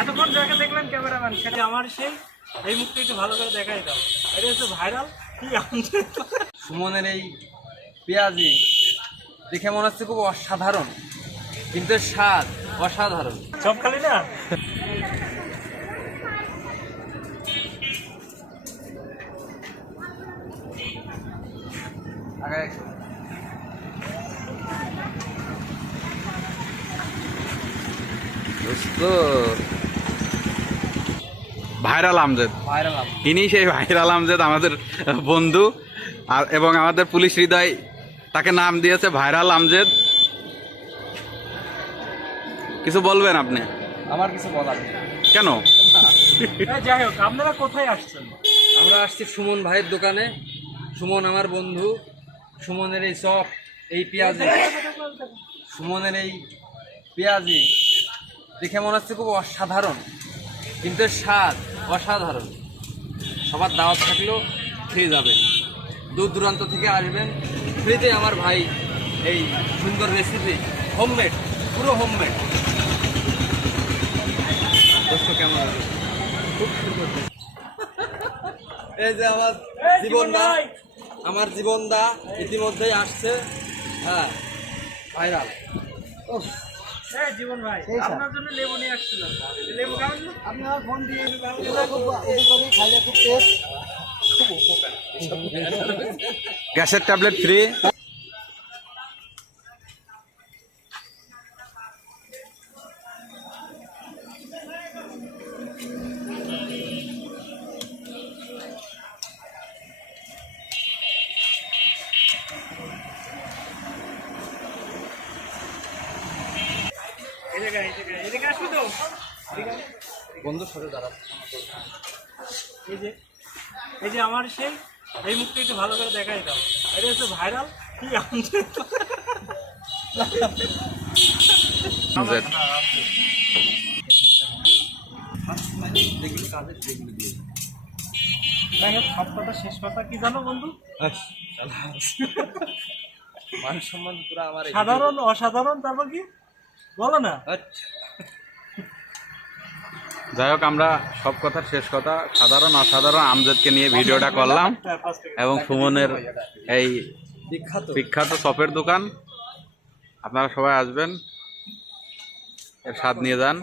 এতক্ষণ যাকে দেখলেন ক্যামেরাম্যান, সেটা আমার সেই এই মুখটা একটু ভালো করে দেখাই দাও। এটা হচ্ছে ভাইরাল কি সুমনের এই পেঁয়াজি দেখে মনে হচ্ছে খুব অসাধারণ, কিন্তু স্বাদ অসাধারণ। সব খালি না। ভাইরাল আমজেদ, ভাইরাল ইনি সেই ভাইরাল আমজেদ, আমাদের বন্ধু আর এবং আমাদের পুলিশ হৃদয় তাকে নাম দিয়েছে ভাইরাল আমজেদ। কিছু বলবেন আপনি? আমার কিছু বলার নেই। কেন? যাই হোক, আপনারা কোথায় আসছেন? আমরা আসছি সুমন ভাইয়ের দোকানে। সুমন আমার বন্ধু। সুমনের এই চপ, এই পেঁয়াজি, সুমনের এই পেঁয়াজি দেখে মনে হচ্ছে খুব অসাধারণ, কিন্তু স্বাদ অসাধারণ। সবার দাওয়াত থাকলেও খেয়ে যাবেন, দূর দূরান্ত থেকে আসবেন, ফ্রিতে আমার ভাই এই সুন্দর রেসিপি, হোমমেড, পুরো হোমমেড। দোস্ত কেমন আছে? খুব সুন্দর। এই যে আমার জীবনদা, আমার জীবনদা ইতিমধ্যেই আসছে। হ্যাঁ, ভাইরাল। জীবন ভাই, আপনার জন্য লেবু নিয়ে আসছিলাম। লেবু খাবেন না? আপনি আমার ফোন দিয়ে খুব উপকারী, খাইলে খুব টেস্ট, খুব উপকার। গ্যাসের ট্যাবলেট ফ্রি। এদিকে আসবে তো? বন্ধুর সাথে দাঁড়ান। এই যে আমার সেই এই মুখটা একটু ভালো করে দেখাই দাও। এটা হচ্ছে ভাইরাল কি আমজেদ। সব কথা শেষ কথা কি জানো বন্ধু? মান সম্মান পুরো আমার। সাধারণ অসাধারণ, তারপর কি বলো না? যাই হোক, আমরা সব কথার শেষ কথা সাধারণ অসাধারণ আমজেদকে নিয়ে ভিডিওটা করলাম এবং সুমনের এই বিখ্যাত বিখ্যাত চপের দোকান। আপনারা সবাই আসবেন, এর স্বাদ নিয়ে যান।